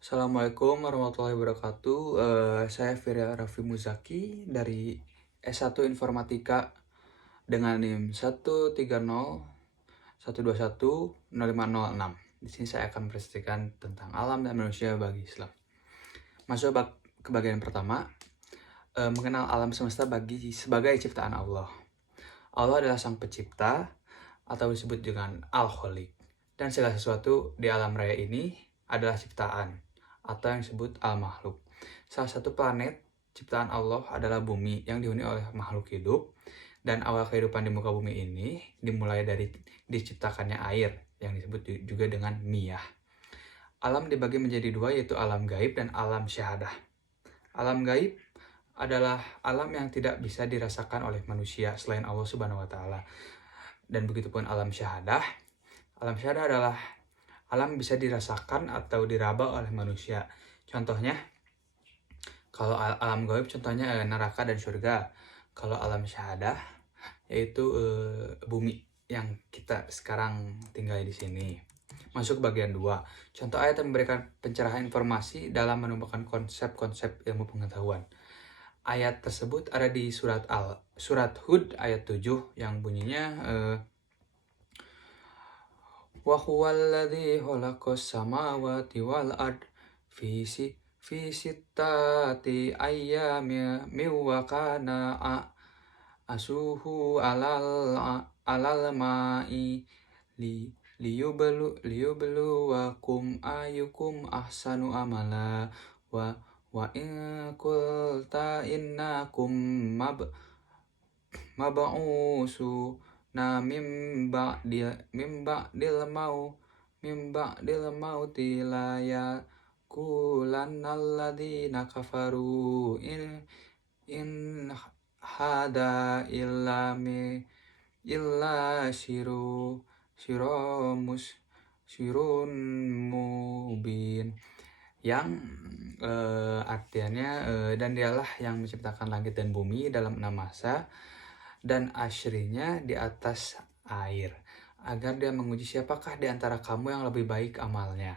Assalamualaikum warahmatullahi wabarakatuh. Saya Firya Raffi Muzaki dari S1 Informatika dengan NIM 13012105006. Di sini saya akan presentasikan tentang alam dan manusia bagi Islam. Masuk ke bagian pertama, mengenal alam semesta sebagai ciptaan Allah. Allah adalah sang pencipta atau disebut dengan Al-Khaliq. Dan segala sesuatu di alam raya ini adalah ciptaan atau yang disebut al-makhluk. Salah satu planet ciptaan Allah adalah bumi yang dihuni oleh makhluk hidup, dan awal kehidupan di muka bumi ini dimulai dari diciptakannya air yang disebut juga dengan miyah. Alam dibagi menjadi dua, yaitu alam gaib dan alam syahadah. Alam gaib adalah alam yang tidak bisa dirasakan oleh manusia selain Allah Subhanahu wa taala. Dan begitupun alam syahadah. Alam syahadah adalah alam bisa dirasakan atau diraba oleh manusia. Contohnya, kalau alam gaib contohnya neraka dan surga. Kalau alam syahadah yaitu bumi yang kita sekarang tinggal di sini. Masuk ke bagian 2. Contoh ayat yang memberikan pencerahan informasi dalam menemukan konsep-konsep ilmu pengetahuan. Ayat tersebut ada di surat Hud ayat 7 yang bunyinya wa huwallazi khalaqas samawati wal ard fi sittati ayyamin wa kana asuhu alal ma'i liyubluwakum ayyukum ahsanu amala wa in qulta innakum mab'usu mim ba'dil mauti la yaqulanna alladziina kafaru in hada illa sirun mubin, yang artinya dan dialah yang menciptakan langit dan bumi dalam 6 masa dan asyrinya di atas air, agar dia menguji siapakah di antara kamu yang lebih baik amalnya.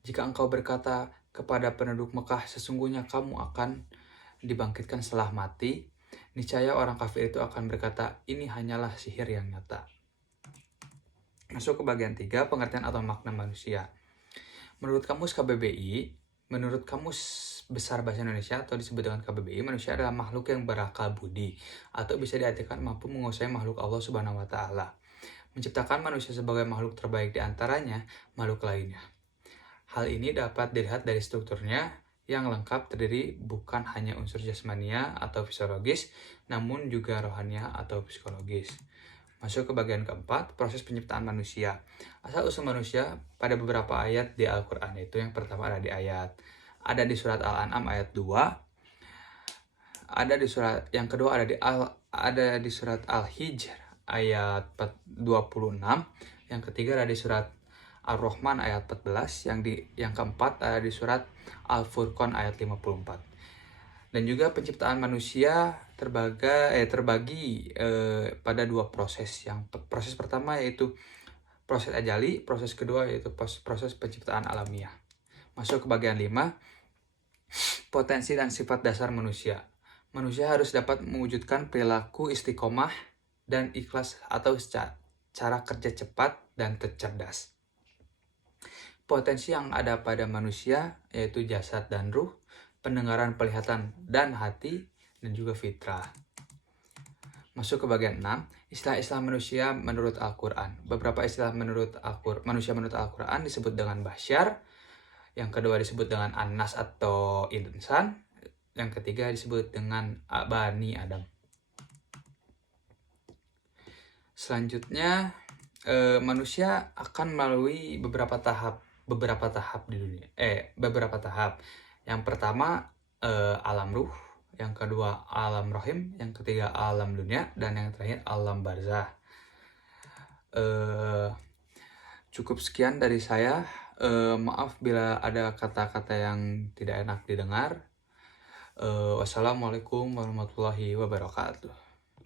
Jika engkau berkata kepada penduduk Mekah, sesungguhnya kamu akan dibangkitkan setelah mati, niscaya orang kafir itu akan berkata, ini hanyalah sihir yang nyata. Masuk ke bagian 3, pengertian atau makna manusia. Menurut Kamus KBBI, menurut Kamus Besar Bahasa Indonesia atau disebut dengan KBBI, manusia adalah makhluk yang berakal budi, atau bisa diartikan mampu menguasai makhluk Allah Subhanahu wa taala. Menciptakan manusia sebagai makhluk terbaik di antaranya makhluk lainnya. Hal ini dapat dilihat dari strukturnya yang lengkap, terdiri bukan hanya unsur jasmania atau fisiologis, namun juga rohania atau psikologis. Masuk ke bagian keempat, proses penciptaan manusia. Asal-usul manusia pada beberapa ayat di Al-Quran, itu yang pertama ada di surat Al-An'am ayat 2, yang kedua ada di surat Al-Hijr ayat 26, yang ketiga ada di surat Ar-Rahman ayat 14, yang keempat ada di surat Al-Furqan ayat 54. Dan juga penciptaan manusia terbagi pada dua proses. Proses pertama yaitu proses ajali, proses kedua yaitu proses penciptaan alamiah. Masuk ke bagian 5, potensi dan sifat dasar manusia. Manusia harus dapat mewujudkan perilaku istiqomah dan ikhlas atau cara kerja cepat dan cerdas. Potensi yang ada pada manusia yaitu jasad dan ruh, pendengaran, penglihatan, dan hati, dan juga fitrah. Masuk ke bagian 6, istilah-istilah manusia menurut Al-Quran. Beberapa istilah manusia menurut Al-Quran disebut dengan basyar, yang kedua disebut dengan an-nas atau insan, yang ketiga disebut dengan bani Adam. Selanjutnya, manusia akan melalui beberapa tahap di dunia. Beberapa tahap. Yang pertama alam ruh, yang kedua alam rohim, yang ketiga alam dunia, dan yang terakhir alam barzah. Cukup sekian dari saya. Maaf bila ada kata-kata yang tidak enak didengar. Wassalamualaikum warahmatullahi wabarakatuh.